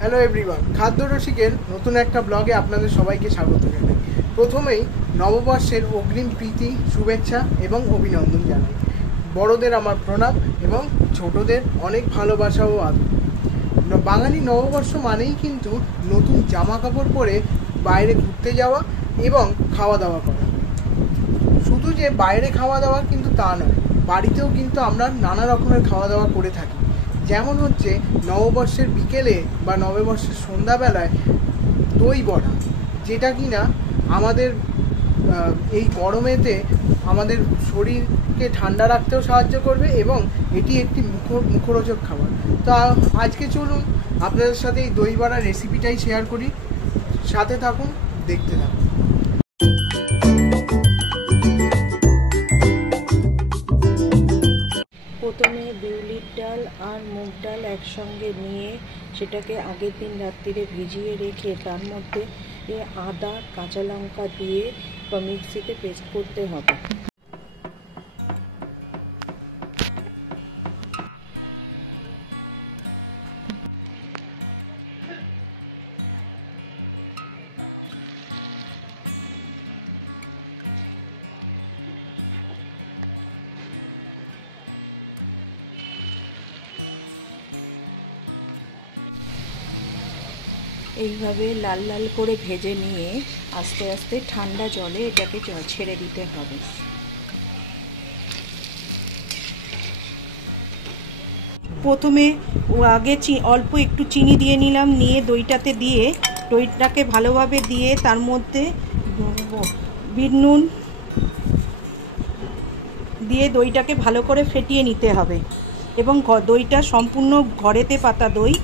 Hello everyone, খাদ্য রসিকের নতুন একটা ব্লগে আপনাদের সবাইকে স্বাগত জানাই। প্রথমেই নববর্ষের অগ্রিম প্রীতি, শুভেচ্ছা এবং অভিনন্দন জানাই। বড়দের আমার প্রণাম এবং ছোটদের অনেক ভালোবাসা ও আদর। বাঙালি নববর্ষ মানেই কিন্তু নতুন জামা কাপড় পরে বাইরে ঘুরতে যাওয়া এবং খাওয়া দাওয়া করা। শুধু যে বাইরে খাওয়া দাওয়া কিন্তু তা নয়, বাড়িতেও কিন্তু আমরা নানা রকমের খাওয়া দাওয়া করে থাকি। যেমন হচ্ছে নববর্ষের বিকেলে বা নববর্ষের সন্ধ্যাবেলায় দই বড়া, যেটা কিনা আমাদের এই গরমেতে আমাদের শরীরকে ঠান্ডা রাখতেও সাহায্য করবে এবং এটি একটি মুখরোচক খাবার। তো আজকে চলুন আপনাদের সাথে এই দই বড়ার রেসিপিটাই শেয়ার করি। সাথে থাকুন, দেখতে থাকুন। প্রথমে বিউলির ডাল আর মুগ ডাল একসঙ্গে নিয়ে সেটাকে আগের দিন রাত্রিরে ভিজিয়ে রেখে তার মধ্যে আদা কাঁচা লঙ্কা দিয়ে মিক্সিতে পেস্ট করতে হবে। এইভাবে লাল লাল করে ভেজে নিয়ে আস্তে আস্তে ঠান্ডা জলে এটাকে ছেড়ে দিতে হবে। প্রথমে আগে অল্প একটু চিনি দিয়ে নিলাম, নিয়ে দইটাতে দিয়ে দইটাকে ভালোভাবে দিয়ে তার মধ্যে বিট নুন দিয়ে দইটাকে ভালো করে ফেটিয়ে নিতে হবে। এবং দইটা সম্পূর্ণ ঘরেতে পাতা দই,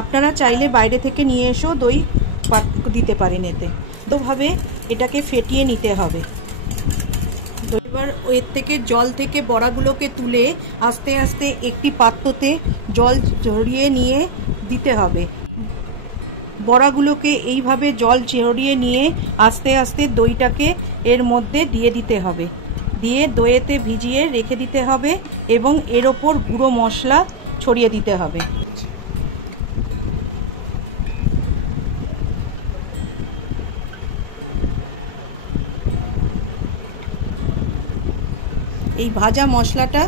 আপনারা চাইলে বাইরে থেকে নিয়ে এসেও দই দিতে পারেন। এতে তোভাবে এটাকে ফেটিয়ে নিতে হবে। এবার এর থেকে জল থেকে বড়াগুলোকে তুলে আস্তে আস্তে একটি পাত্রতে জল ঝরিয়ে নিয়ে দিতে হবে। বড়াগুলোকে এইভাবে জল ঝরিয়ে নিয়ে আস্তে আস্তে দইটাকে এর মধ্যে দিয়ে দিতে হবে, দিয়ে দইয়েতে ভিজিয়ে রেখে দিতে হবে এবং এর ওপর গুঁড়ো মশলা ছড়িয়ে দিতে হবে। এই ভাজা মশলাটা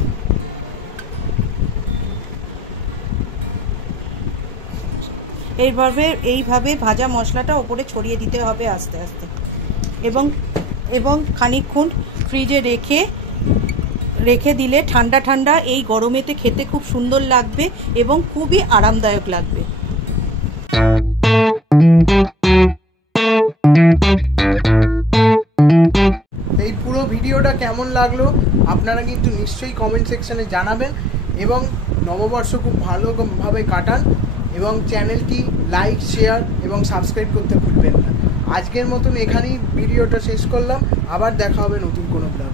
এইভাবে ভাজা মশলাটা ওপরে ছড়িয়ে দিতে হবে আস্তে আস্তে এবং খানিকক্ষণ ফ্রিজে রেখে দিলে ঠান্ডা ঠান্ডা এই গরমেতে খেতে খুব সুন্দর লাগবে এবং খুবই আরামদায়ক লাগবে। এই পুরো ভিডিওটা কেমন লাগলো আপনারা কিন্তু নিশ্চয়ই কমেন্ট সেকশনে জানাবেন এবং নববর্ষ খুব ভালোভাবে কাটান এবং চ্যানেলটি লাইক, শেয়ার এবং সাবস্ক্রাইব করতে ভুলবেন না। আজকের মতন এখানেই ভিডিওটা শেষ করলাম। আবার দেখা হবে নতুন কোনো ব্লগে।